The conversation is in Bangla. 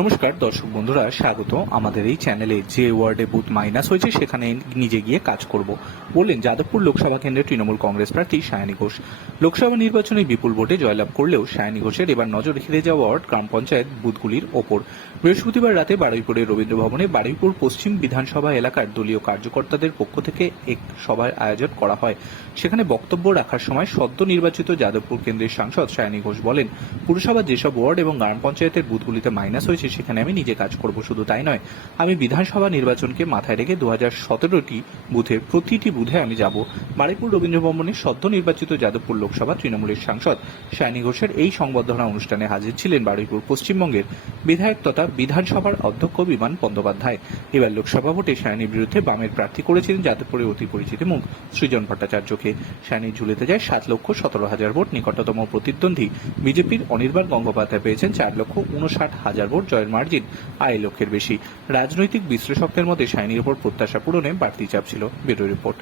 নমস্কার, দর্শক বন্ধুরা, স্বাগত। আমাদের এই চ্যানেলে যে ওয়ার্ডে বুথ মাইনাস হয়েছে, সেখানে নিজে গিয়ে কাজ করব। বললেন যাদবপুর লোকসভা কেন্দ্রের তৃণমূল কংগ্রেস প্রার্থী সায়নী ঘোষ। লোকসভা নির্বাচনে বিপুল ভোটে জয়লাভ করলেও সায়নী ঘোষের এবার নজর ঘিরে যাওয়া ওয়ার্ড গ্রাম পঞ্চায়েত বুথগুলির ওপর। বৃহস্পতিবার রাতে বারুইপুরের রবীন্দ্র ভবনে বারুইপুর পশ্চিম বিধানসভা এলাকার দলীয় কার্যকর্তাদের পক্ষ থেকে এক সভার আয়োজন করা হয়। সেখানে বক্তব্য রাখার সময় সদ্য নির্বাচিত যাদবপুর কেন্দ্রের সাংসদ সায়নী ঘোষ বলেন, পুরসভার যেসব ওয়ার্ড এবং গ্রাম পঞ্চায়েতের বুথগুলিতে মাইনাস হয়েছে সেখানে আমি নিজে কাজ করব, শুধু তাই নয়, আমি বিধানসভা নির্বাচনকে মাথায় রেখে দু হাজার সতেরোটি বুথের প্রতিটি বুথে আমি যাব। বারুইপুর রবীন্দ্র ভবনে সদ্য নির্বাচিত যাদবপুর লোকসভা তৃণমূলের সাংসদ সায়নী ঘোষের এই সংবর্ধনা অনুষ্ঠানে হাজির ছিলেন বারুইপুর পশ্চিমবঙ্গের বিধায়ক তথা বিধানসভার অধ্যক্ষ বিমান বন্দ্যোপাধ্যায়। এবার লোকসভা ভোটে সায়নীর বিরুদ্ধে বামের প্রার্থী করেছিলেন যাদবপুরের অতি পরিচিত মুখ সৃজন ভট্টাচার্যকে। সায়নী ঝুলেতে যায় সাত লক্ষ সতেরো হাজার ভোট, নিকটতম প্রতিদ্বন্দ্বী বিজেপির অনির্বাণ গঙ্গোপাধ্যায় পেয়েছেন চার লক্ষ উনষাট হাজার ভোট জয়ের মার্জিন আয় লক্ষের বেশি। রাজনৈতিক বিশ্লেষকদের মধ্যে সাইনির উপর প্রত্যাশা পূরণে বাড়তি চাপ ছিল। Bureau report.